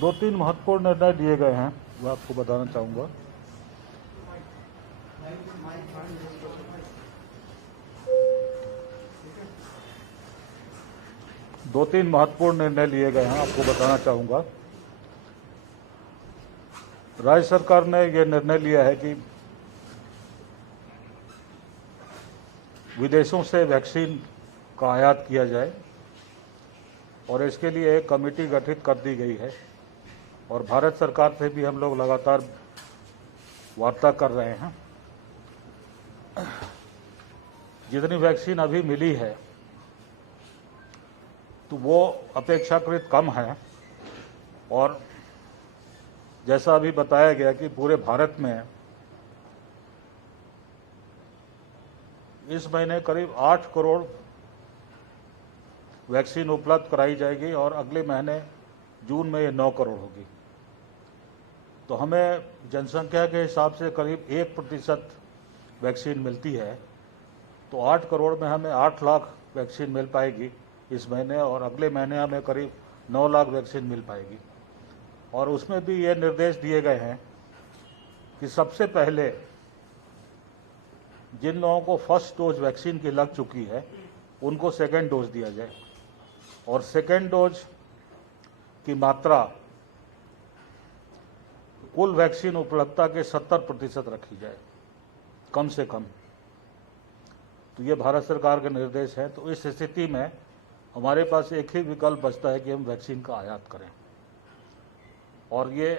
दो तीन महत्वपूर्ण निर्णय लिए गए हैं, वो आपको बताना चाहूँगा। दो तीन महत्वपूर्ण निर्णय लिए गए हैं, आपको बताना चाहूँगा। राज्य सरकार ने यह निर्णय लिया है कि विदेशों से वैक्सीन का आयात किया जाए और इसके लिए एक कमेटी गठित कर दी गई है और भारत सरकार से भी हम लोग लगातार वार्ता कर रहे हैं। जितनी वैक्सीन अभी मिली है तो वो अपेक्षाकृत कम है और जैसा अभी बताया गया कि पूरे भारत में इस महीने करीब 8 करोड़ वैक्सीन उपलब्ध कराई जाएगी और अगले महीने जून में ये 9 करोड़ होगी। तो हमें जनसंख्या के हिसाब से करीब 1% वैक्सीन मिलती है, तो 8 करोड़ में हमें 8 लाख वैक्सीन मिल पाएगी इस महीने और अगले महीने हमें करीब 9 लाख वैक्सीन मिल पाएगी। और उसमें भी ये निर्देश दिए गए हैं कि सबसे पहले जिन लोगों को फर्स्ट डोज वैक्सीन की लग चुकी है उनको सेकेंड डोज दिया जाए और सेकेंड डोज की मात्रा कुल वैक्सीन उपलब्धता के 70% रखी जाए कम से कम। तो ये भारत सरकार के निर्देश हैं। तो इस स्थिति में हमारे पास एक ही विकल्प बचता है कि हम वैक्सीन का आयात करें और ये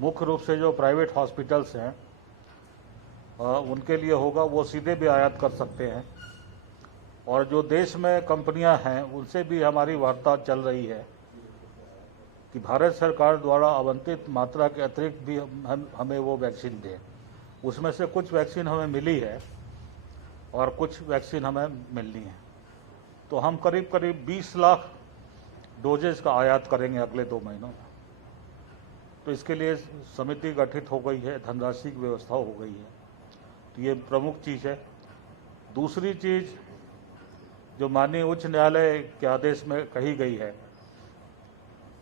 मुख्य रूप से जो प्राइवेट हॉस्पिटल्स हैं उनके लिए होगा, वो सीधे भी आयात कर सकते हैं और जो देश में कंपनियां हैं उनसे भी हमारी वार्ता चल रही है कि भारत सरकार द्वारा आवंटित मात्रा के अतिरिक्त भी हमें वो वैक्सीन दें। उसमें से कुछ वैक्सीन हमें मिली है और कुछ वैक्सीन हमें मिलनी है। तो हम करीब करीब 20 लाख डोजेज का आयात करेंगे अगले 2 महीनों में। तो इसके लिए समिति गठित हो गई है, धनराशि की व्यवस्था हो गई है। तो ये प्रमुख चीज़ है। दूसरी चीज़ जो माननीय उच्च न्यायालय के आदेश में कही गई है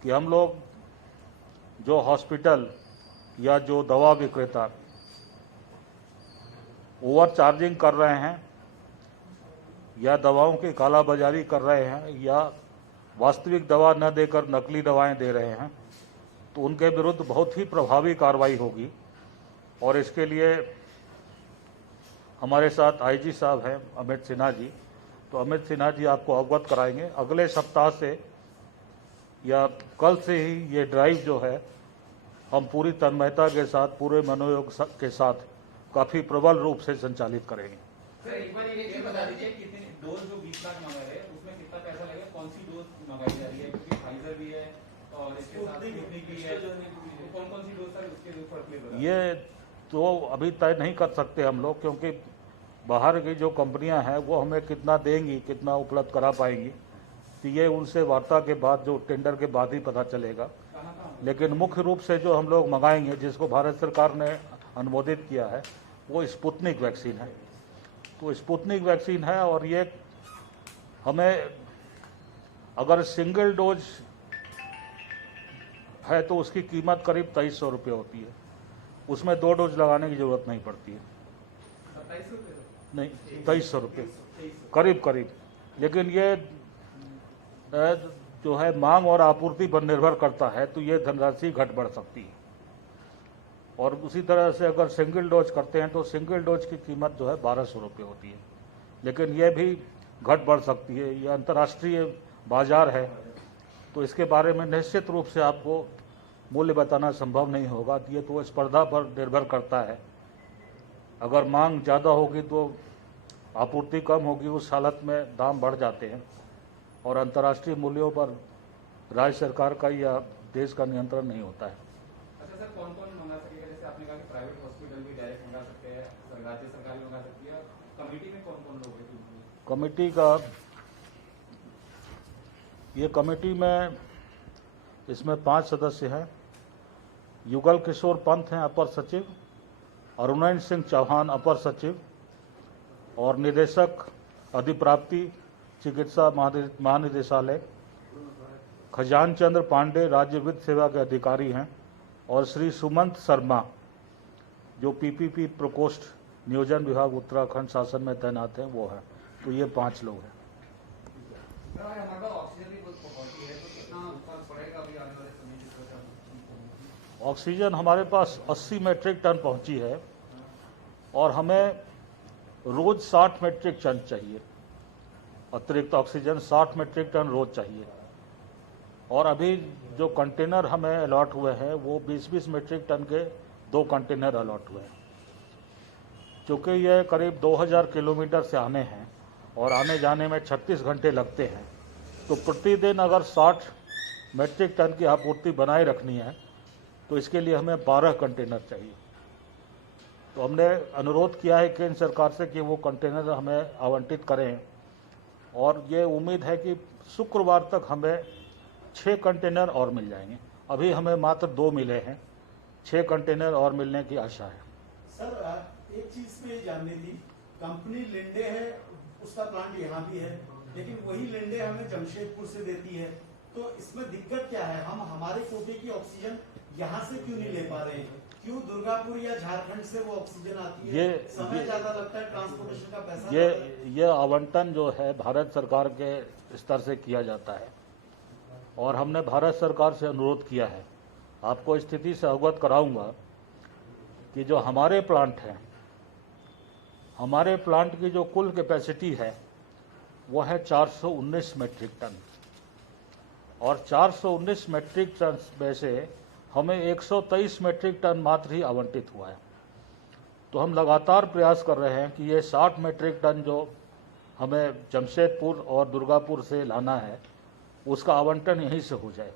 कि हम लोग जो हॉस्पिटल या जो दवा विक्रेता ओवर चार्जिंग कर रहे हैं या दवाओं की कालाबाजारी कर रहे हैं या वास्तविक दवा न देकर नकली दवाएं दे रहे हैं, तो उनके विरुद्ध बहुत ही प्रभावी कार्रवाई होगी। और इसके लिए हमारे साथ आईजी साहब हैं अमित सिन्हा जी, तो अमित सिन्हा जी आपको अवगत कराएंगे। अगले सप्ताह से या कल से ही ये ड्राइव जो है हम पूरी तन्मयता के साथ, पूरे मनोयोग के साथ काफ़ी प्रबल रूप से संचालित करेंगे। सर एक बार ये बता दीजिए कितने डोज जो 20 लाख मंगा रहे हैं उसमें कितना पैसा लगेगा, कौन सी डोज मंगाई जा रही है, क्योंकि फाइजर भी है और इसके साथ स्पुतनिक भी है, तो कौन सी डोज सर उसके ऊपर क्लियर होगा? ये तो अभी तय नहीं कर सकते हम लोग, क्योंकि बाहर की जो कंपनियां हैं वो हमें कितना देंगी, कितना उपलब्ध करा पाएंगी, तो ये उनसे वार्ता के बाद, जो टेंडर के बाद ही पता चलेगा। लेकिन मुख्य रूप से जो हम लोग मंगाएंगे, जिसको भारत सरकार ने अनुमोदित किया है, वो स्पुतनिक वैक्सीन है। तो स्पुतनिक वैक्सीन है और ये हमें अगर सिंगल डोज है तो उसकी कीमत करीब 2300 रुपये होती है। उसमें 2 डोज लगाने की ज़रूरत नहीं पड़ती है। 27 रुपये नहीं, 2300 रुपये करीब करीब। लेकिन ये जो है मांग और आपूर्ति पर निर्भर करता है, तो ये धनराशि घट बढ़ सकती है। और उसी तरह से अगर सिंगल डोज करते हैं तो सिंगल डोज की कीमत जो है 1200 रुपये होती है। लेकिन यह भी घट बढ़ सकती है। यह अंतर्राष्ट्रीय बाजार है, तो इसके बारे में निश्चित रूप से आपको मूल्य बताना संभव नहीं होगा। ये तो स्पर्धा पर निर्भर करता है। अगर मांग ज़्यादा होगी तो आपूर्ति कम होगी, उस हालत में दाम बढ़ जाते हैं और अंतर्राष्ट्रीय मूल्यों पर राज्य सरकार का या देश का नियंत्रण नहीं होता है। अच्छा सर, कौन कौन मंगा सकेगा? जैसे आपने कहा कि प्राइवेट हॉस्पिटल भी डायरेक्ट मंगा सकते हैं, राज्य सरकार भी मंगा सकती है, कमेटी में कौन कौन लोग हैं? कमेटी का ये कमेटी में इसमें 5 सदस्य हैं। युगल किशोर पंत हैं अपर सचिव, अरुणैन सिंह चौहान अपर सचिव और निदेशक अधिप्राप्ति चिकित्सा महानिदेशालय, खजान चंद्र पांडे राज्य वित्त सेवा के अधिकारी हैं, और श्री सुमंत शर्मा जो पीपीपी प्रकोष्ठ नियोजन विभाग उत्तराखंड शासन में तैनात हैं वो हैं। तो ये 5 लोग हैं। ऑक्सीजन हमारे पास 80 मेट्रिक टन पहुंची है और हमें रोज 60 मेट्रिक टन चाहिए। अतिरिक्त ऑक्सीजन 60 मेट्रिक टन रोज चाहिए। और अभी जो कंटेनर हमें अलॉट हुए हैं वो 20-20 मेट्रिक टन के 2 कंटेनर अलॉट हुए हैं। चूँकि यह करीब 2000 किलोमीटर से आने हैं और आने जाने में 36 घंटे लगते हैं, तो प्रतिदिन अगर 60 मेट्रिक टन की आपूर्ति बनाए रखनी है तो इसके लिए हमें 12 कंटेनर चाहिए। तो हमने अनुरोध किया है केंद्र सरकार से कि वो कंटेनर हमें आवंटित करें, और ये उम्मीद है कि शुक्रवार तक हमें 6 कंटेनर और मिल जाएंगे। अभी हमें मात्र 2 मिले हैं, 6 कंटेनर और मिलने की आशा है। सर एक चीज पे जाननी थी, कंपनी लिंडे है, उसका प्लांट यहाँ भी है, लेकिन वही लिंडे हमें जमशेदपुर से देती है, तो इसमें दिक्कत क्या है? हम हमारे कोटे की ऑक्सीजन यहाँ से क्यों नहीं ले पा रहे हैं? क्यों दुर्गापुर या झारखंड से वो ऑक्सीजन आती है? समय ज्यादा लगता है, ट्रांसपोर्टेशन का पैसा ये आवंटन जो है भारत सरकार के स्तर से किया जाता है, और हमने भारत सरकार से अनुरोध किया है। आपको स्थिति से अवगत कराऊंगा कि जो हमारे प्लांट हैं, हमारे प्लांट की जो कुल कैपेसिटी है वो है 419 मेट्रिक टन, और 419 मेट्रिक टन में से हमें 123 मेट्रिक टन मात्र ही आवंटित हुआ है। तो हम लगातार प्रयास कर रहे हैं कि ये 60 मेट्रिक टन जो हमें जमशेदपुर और दुर्गापुर से लाना है उसका आवंटन यहीं से हो जाए।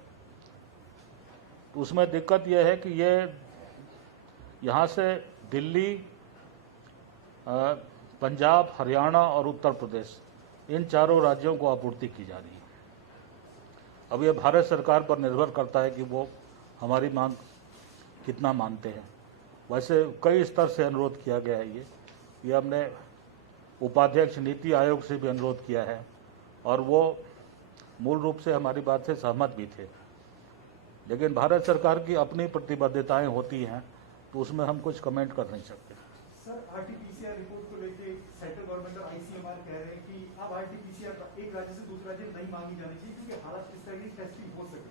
तो उसमें दिक्कत यह है कि ये यहाँ से दिल्ली, पंजाब, हरियाणा और उत्तर प्रदेश, इन चारों राज्यों को आपूर्ति की जा रही है। अब ये भारत सरकार पर निर्भर करता है कि वो हमारी मांग कितना मानते हैं। वैसे कई स्तर से अनुरोध किया गया है। ये हमने उपाध्यक्ष नीति आयोग से भी अनुरोध किया है, और वो मूल रूप से हमारी बात से सहमत भी थे। लेकिन भारत सरकार की अपनी प्रतिबद्धताएं होती हैं, तो उसमें हम कुछ कमेंट कर नहीं सकते। सर, आरटीपीसीआर रिपोर्ट को लेके सेंट्रल गवर्नमेंट और आईसीएमआर कह रहे हैं कि अब आरटीपीसीआर एक राज्य से दूसरे राज्य नहीं मांगी जानी चाहिए, क्योंकि हालात इस तरह की टेस्टिंग हो सके।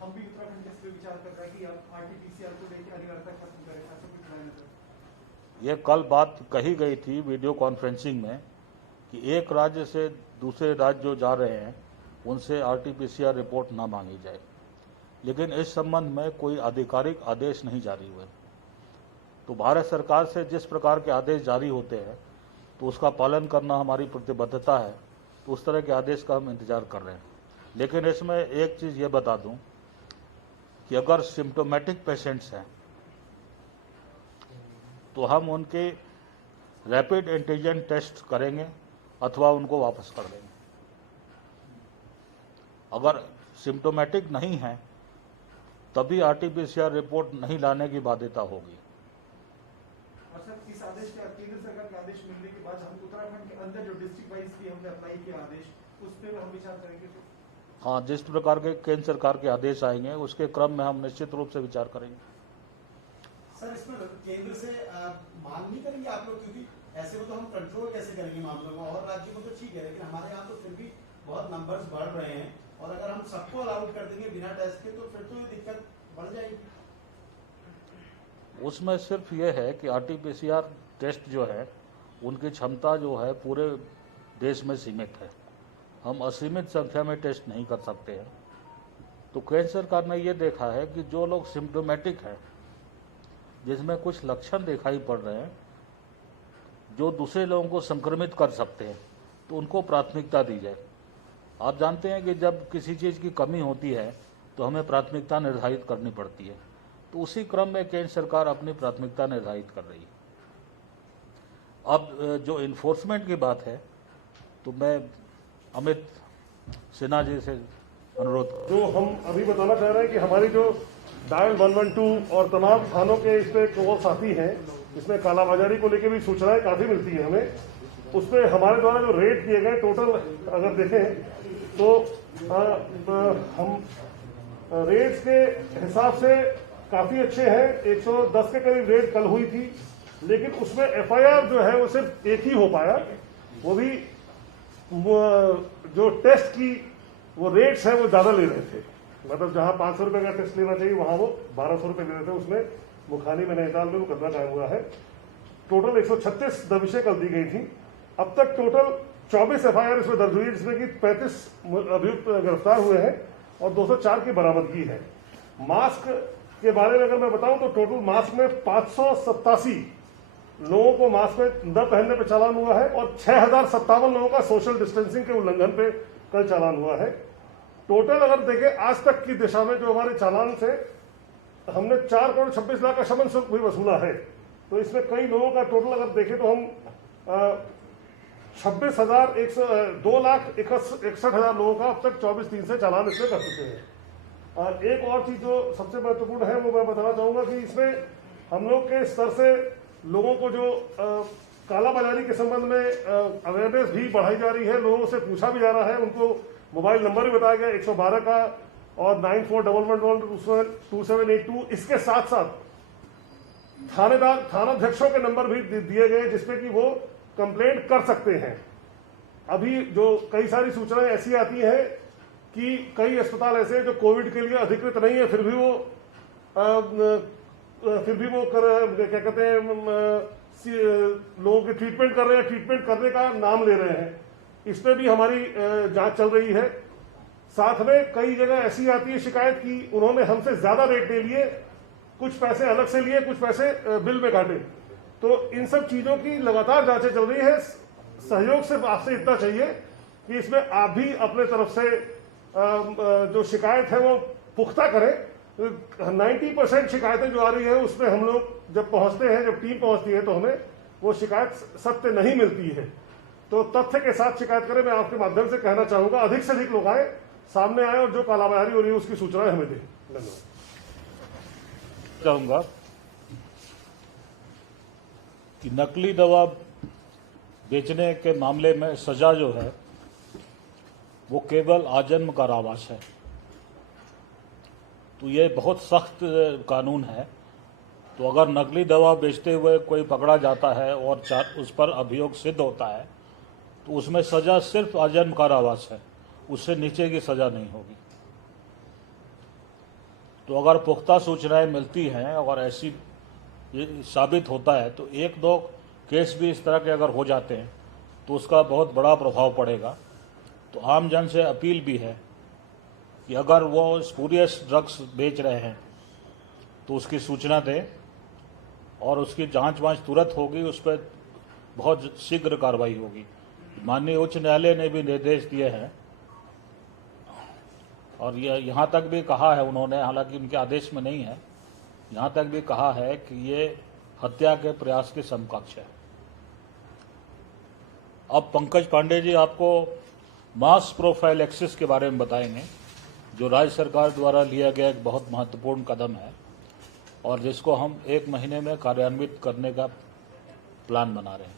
हम भी उत्तराखंड के इस पे विचार कर रहे हैं कि आप आरटीपीसीआर को लेकर अनिवार्यता खत्म करें, ऐसा कुछ प्लान है? ये कल बात कही गई थी वीडियो कॉन्फ्रेंसिंग में कि एक राज्य से दूसरे राज्य जो जा रहे हैं उनसे आरटीपीसीआर रिपोर्ट ना मांगी जाए, लेकिन इस संबंध में कोई आधिकारिक आदेश नहीं जारी हुए। तो भारत सरकार से जिस प्रकार के आदेश जारी होते हैं तो उसका पालन करना हमारी प्रतिबद्धता है। तो उस तरह के आदेश का हम इंतजार कर रहे हैं। लेकिन इसमें एक चीज़ ये बता दूं कि अगर सिम्टोमेटिक पेशेंट्स हैं तो हम उनके रैपिड एंटीजन टेस्ट करेंगे अथवा उनको वापस कर देंगे। अगर सिम्टोमेटिक नहीं है तभी आरटीपीसीआर रिपोर्ट नहीं लाने की बाध्यता होगी। और सर, इस आदेश के केंद्र सरकार के आदेश मिलने के बाद हम उत्तराखंड के अंदर जो डिस्ट्रिक्ट वाइज भी हमने अप्लाई किया आदेश, उस पर हम विचार करेंगे। हाँ, जिस प्रकार के केंद्र सरकार के आदेश आएंगे उसके क्रम में हम निश्चित रूप से विचार करेंगे। सर, इसमें केंद्र से मांग नहीं करेंगे आप लोग, क्योंकि ऐसे में तो हम कंट्रोल कैसे करेंगे मामलों को? और राज्यों को तो ठीक है, लेकिन हमारे यहाँ तो फिर भी बहुत नंबर्स बढ़ रहे हैं, और अगर हम सबको अलाउड कर देंगे बिना टेस्ट के तो फिर तो ये दिक्कत बढ़ जाएगी। उसमें सिर्फ ये है कि आरटीपीसीआर टेस्ट जो है उनकी क्षमता जो है पूरे देश में सीमित है। हम असीमित संख्या में टेस्ट नहीं कर सकते हैं। तो केंद्र सरकार ने ये देखा है कि जो लोग सिम्टोमेटिक हैं, जिसमें कुछ लक्षण दिखाई पड़ रहे हैं, जो दूसरे लोगों को संक्रमित कर सकते हैं, तो उनको प्राथमिकता दी जाए। आप जानते हैं कि जब किसी चीज़ की कमी होती है तो हमें प्राथमिकता निर्धारित करनी पड़ती है। तो उसी क्रम में केंद्र सरकार अपनी प्राथमिकता निर्धारित कर रही है। अब जो इन्फोर्समेंट की बात है, तो मैं अमित सिन्हा जी से अनुरोध जो हम अभी बताना चाह रहे हैं कि हमारी जो डायल 112 और तमाम थानों के इस पे वो साथी हैं, इसमें कालाबाजारी को लेकर भी सूचनाएं काफ़ी मिलती है हमें। उस पर हमारे द्वारा जो रेट किए गए टोटल अगर देखें तो हम रेट्स के हिसाब से काफ़ी अच्छे हैं। 110 के करीब रेट कल हुई थी, लेकिन उसमें एफआईआर जो है वो सिर्फ एक ही हो पाया, वो भी वो जो टेस्ट की वो रेट्स है वो ज़्यादा ले रहे थे। मतलब जहां 500 रुपये का टेस्ट लेना चाहिए वहां वो 1200 रुपये ले रहे थे। उसमें मुखानी में नैनीताल में मुकदमा कायम हुआ है। टोटल 136 दबिशें कल दी गई थी। अब तक टोटल 24 एफआईआर इसमें दर्ज हुई, जिसमें कि 35 अभियुक्त गिरफ्तार हुए हैं और 204 की बरामदगी है। मास्क के बारे में अगर मैं बताऊं तो टोटल मास्क में 587 लोगों को मास्क में न पहनने पर चालान हुआ है और 6057 लोगों का सोशल डिस्टेंसिंग के उल्लंघन पे कल चालान हुआ है। टोटल अगर देखें आज तक की दिशा में जो हमारे चालान से हमने 4 करोड़ 26 लाख का शमन शुल्क भी वसूला है। तो इसमें कई लोगों का टोटल अगर देखें तो हम 2,61,60,000 लोगों का अब तक 24/3 से चालान इसमें कर चुके हैं। एक और चीज जो सबसे महत्वपूर्ण है वो मैं बताना चाहूंगा कि इसमें हम लोग के स्तर से लोगों को जो कालाबाजारी के संबंध में अवेयरनेस भी बढ़ाई जा रही है, लोगों से पूछा भी जा रहा है, उनको मोबाइल नंबर भी बताया गया 112 का और 9411122782। इसके साथ साथ थानाध्यक्षों के नंबर भी दिए गए जिसमें कि वो कंप्लेंट कर सकते हैं। अभी जो कई सारी सूचनाएं ऐसी आती हैं कि कई अस्पताल ऐसे हैं जो कोविड के लिए अधिकृत नहीं है, फिर भी वो क्या कहते हैं लोगों की ट्रीटमेंट कर रहे हैं, ट्रीटमेंट करने का नाम ले रहे हैं। इस पर भी हमारी जांच चल रही है। साथ में कई जगह ऐसी आती है शिकायत की उन्होंने हमसे ज्यादा रेट ले लिए, कुछ पैसे अलग से लिए, कुछ पैसे बिल में काटे। तो इन सब चीजों की लगातार जांचें चल रही है। सहयोग सिर्फ आपसे इतना चाहिए कि इसमें आप भी अपने तरफ से जो शिकायत है वो पुख्ता करें। 90% शिकायतें जो आ रही है उसमें हम लोग जब पहुंचते हैं, जब टीम पहुंचती है तो हमें वो शिकायत सत्य नहीं मिलती है। तो तथ्य के साथ शिकायत करें। मैं आपके माध्यम से कहना चाहूंगा अधिक से अधिक लोग आए, सामने आए और जो कालाबाजारी हो रही है उसकी सूचनाएं हमें दें। धन्यवाद। चाहूंगा कि नकली दवा बेचने के मामले में सजा जो है वो केवल आजन्म कारावास है। तो ये बहुत सख्त कानून है। तो अगर नकली दवा बेचते हुए कोई पकड़ा जाता है और उस पर अभियोग सिद्ध होता है तो उसमें सजा सिर्फ आजन्म कारावास है, उससे नीचे की सजा नहीं होगी। तो अगर पुख्ता सूचनाएं मिलती हैं और ऐसी ये साबित होता है तो 1-2 केस भी इस तरह के अगर हो जाते हैं तो उसका बहुत बड़ा प्रभाव पड़ेगा। तो आम जन से अपील भी है कि अगर वो स्पूरियस ड्रग्स बेच रहे हैं तो उसकी सूचना दें और उसकी जांच वांच तुरंत होगी, उस पर बहुत शीघ्र कार्रवाई होगी। माननीय उच्च न्यायालय ने भी निर्देश दिए हैं और यहाँ तक भी कहा है उन्होंने, हालांकि उनके आदेश में नहीं है, यहाँ तक भी कहा है कि ये हत्या के प्रयास के समकक्ष है। अब पंकज पांडे जी आपको मास प्रोफाइल एक्सेस के बारे में बताएंगे, जो राज्य सरकार द्वारा लिया गया एक बहुत महत्वपूर्ण कदम है और जिसको हम 1 महीने में कार्यान्वित करने का प्लान बना रहे हैं।